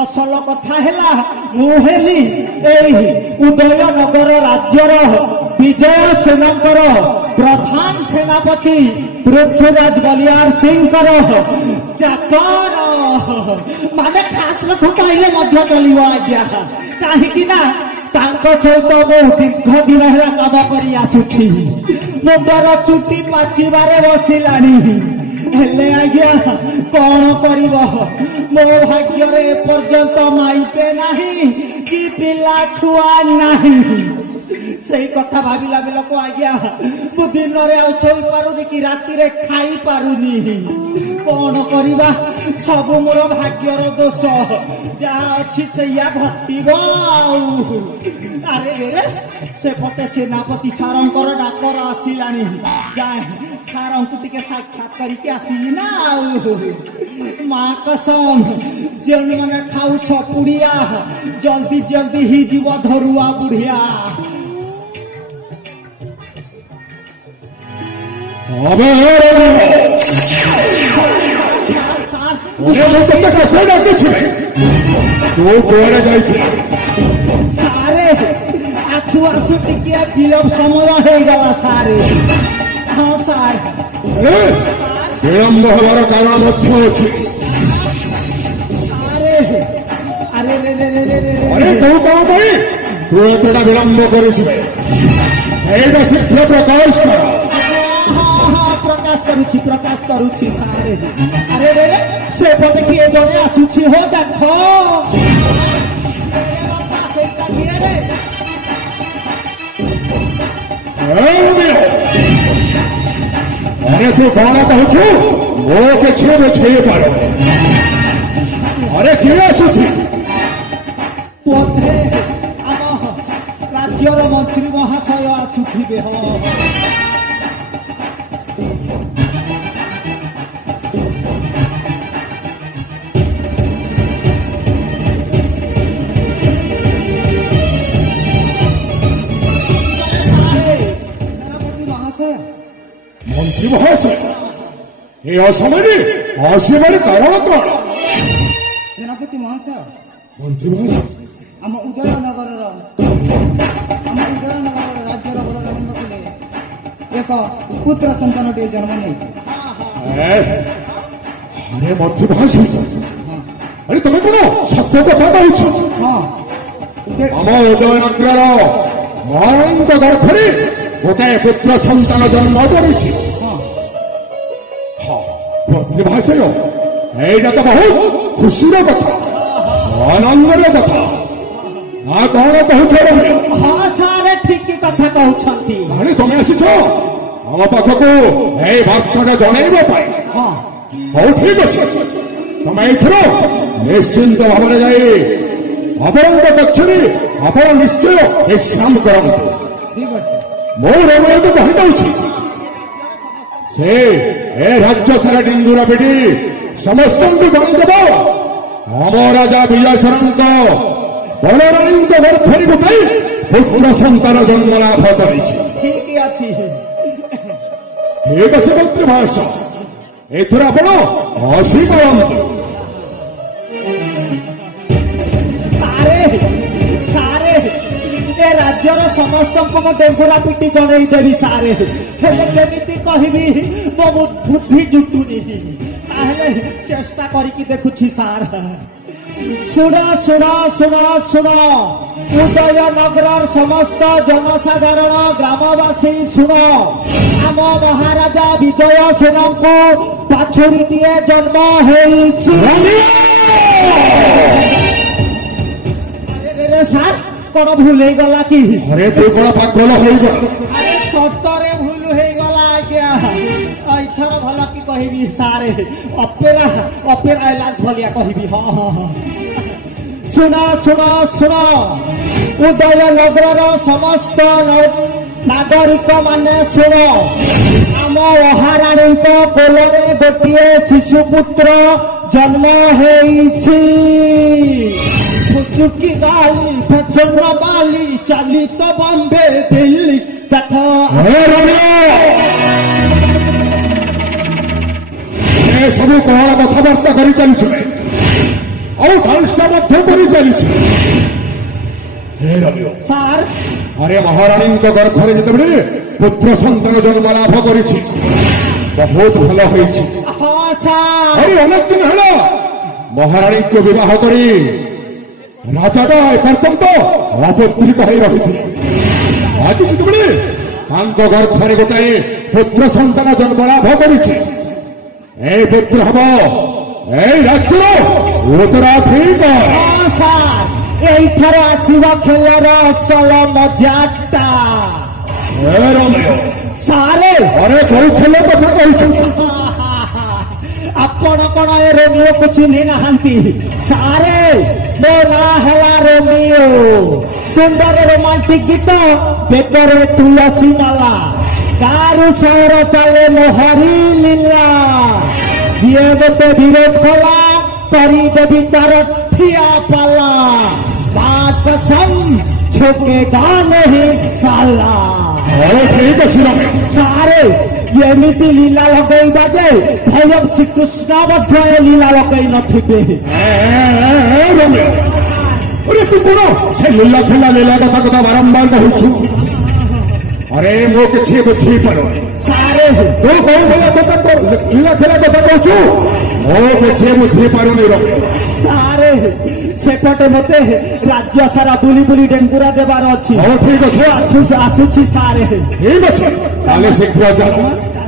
असल कथा है मुहेली उदयनगर राज्यर विजय सेनकर प्रधान सेनापति पृथ्वीराज बलियार सिंह चाकर माने खास लोक कहले चलो आज्ञा कहीं सहित मु दीर्घ दिन है कम कर मुंडर चुटी पाचिबारे बसिलानी हेले आज्ञा कौन कर मो भाग्य पर्यंत माइपे नहीं कि पिला छुआ नहीं से कथा भाविला बेलको आज्ञा मु दिन शोई पारुनी कि राति रे खाई पारुनी कौन करवा सब मोर भाग्यर दोष जहाँ अच्छी से घटब अरे से पटे सेनापति सारंकर डाकर आसिलानी जाए सार को टिके साक्षात करके आसिली ना माँ कसम जो मैंने खाऊ छपुड़िया जल्दी जल्दी ही जीव धरुआ बुढ़िया सारे आछू आछू टिकिया विलंब समय हो गला सारे हाँ सार विलंब हमारा कारण अरे रे रे रे रे रे अरे तू कौन भाई तू एतटा विलंब कर शीघ्र प्रकाश कर प्रकाश करुछि सारे अरे रे से पटे किए जने आसुछि हो देख अरे तू कौन कहु मो किए छे पार अरे किए आसुछि बोधे आम राज्यर मंत्री महाशय आसुथिबे हाँ मंत्री महाशय ये असमय आसमान कारण कौन सेनापति महाशय मंत्री महाशय आम उदयनगर राज्यर बलराम एक पुत्र संतान जन्म नहीं अरे मंत्री महाशय अरे तुम्हें कौन सत्य कथा कह आम उदयनगर महाराज गर्भरे गोटाए पुत्र संतान जन्म कर मंत्री महाशय यहीटा तो बहुत खुशी कथा आनंदर कथा ना कौन कहु हाँ सारे ठीक कथा कहते अरे तुम आसीच आम पाखक यही वार्ता जनइबा हौ ठीक अच्छे तुम एथर निश्चिंत भाव में जाए आपण कक्ष आप निश्चय विश्राम करूँ मोर को कहीदे से ए राज्य सारा डिंगुरा पिटी समस्त को जनईदेव आम राजा विजयचरण बलराम गर्भरी गोटाई पुत्र संतान जन्म लाभ कर ठीक अच्छे मंत्री महाशय एथर आप हसी पारती राज्यर समस्त को डेंगुरा पिटी जनईदेवी सारे केमी कहबी मो बुद्धि जुटुनी चेष्टा करके देखुछि सार शुण शुण शुण शुण उदयनगर समस्त जनसाधारण ग्रामवासी शुण आम महाराजा विजय सेन को बाछुरीटिए जन्म हो सार कौन भूल हो गला कि अरे तू कौन पागल हो अरे सतरे भूल हो गला आज्ञा एथर भल कि कहबी सारे अपेरा अपेरा इलाज भलिया कहबी हाँ हाँ हाँ शुण शुण शुण उदयनगर समस्त नागरिक माने शुण आम महाराणी कोल गोटे शिशुपुत्र जन्म चुकी गाली फैशन बाली चली तो बॉम्बे दिल्ली तथा सब कौन कथबार्ता कर चलुचे ଆଉ ଡାନ୍ସଟା ମଧ୍ୟ କରି ଚାଲିଛି। ହେ ରମ୍ୟ ସାର୍ ଆରେ ମହାରାଣୀଙ୍କ ଗର୍ଭରେ ଯେତେବେଳେ ପୁତ୍ର ସନ୍ତାନ ଜନ୍ମ ଲାଭ କରିଛି ବହୁତ ଭଲ ହୋଇଛି। ହଁ ସାର୍ ଆରେ ଅନେକ ଦିନ ହେଲା ମହାରାଣୀଙ୍କୁ ବିବାହ କରି ରାଜାଟା ଏପର୍ଯ୍ୟନ୍ତ ଅପତ୍ରିତ ହୋଇ ରହିଥିଲେ। ଆଜି ଯେତେବେଳେ ତାଙ୍କ ଗର୍ଭରେ ଗୋଟାଏ ପୁତ୍ର ସନ୍ତାନ ଜନ୍ମ ଲାଭ କରିଛି এই পুত্র হব এই রাজ্যর উত্তরাধিকার। ହଁ ସାର୍ এইଠାରେ ଆସିବ ଖେଳର ଅସଲ ମଜାଟା। ଏ ରମ୍ୟ ସାରେ ଆରେ କୋଉ ଖେଳ କଥା କହୁଛନ୍ତି? ଆପଣ କଣ ଏ ରୋମିଓକୁ ଚିହ୍ନି ନାହାନ୍ତି? ସାରେ ମୋ ନାଁ ହେଲା ରୋମିଓ। ସୁନ୍ଦର ରୋମାଣ୍ଟିକ ଗୀତ, ବେକରେ ତୁଳସୀ ମାଲା, ଗାଁରୁ ସହର ଚାଲେ ମୋହରି ଲୀଳା। ଯିଏ ଗୋଟେ ବିରୋଧ କଲା କରିଦେବି ତାର ଠିଆ ପାଲା। ବାତ କସମ ଝୁକେଗା ନେହି ସାଲା। ହଉ ଠିକ ଅଛି ରମ୍ୟ। ସାରେ ଏମିତି ଲୀଳା ଲଗେଇବା ଯେ ଭଗବାନ ଶ୍ରୀକୃଷ୍ଣ ମଧ୍ୟ ଏ ଲୀଳା ଲଗେଇ ନଥିବେ। ରମ୍ୟ ଆରେ ତୁ କଣ ସେ ଲୀଳା ଖେଲା ଲୀଳା କଥା ବାରମ୍ବାର କହୁଛୁ? ଆରେ ମୁଁ କିଛି ବୁଝିପାରୁନି। ସାରେ ତୁ କୋଉ ଭଳିଆ କଥା ଲୀଳା ଖେଲା କଥା କହୁଛୁ? ମୁଁ କିଛି ବୁଝିପାରୁନି ରମ୍ୟ। ସାରେ ସେପଟେ ମତେ ରାଜ୍ୟ ସାରା ବୁଲି ବୁଲି ଡେଙ୍ଗୁରା ଦେବାର ଅଛି। ହଉ ଠିକ ଅଛି ଆସୁଛି ସାରେ। ଠିକ ଅଛି ତାହେଲେ ଶୀଘ୍ର ଚାଲ। ନମସ୍କାର।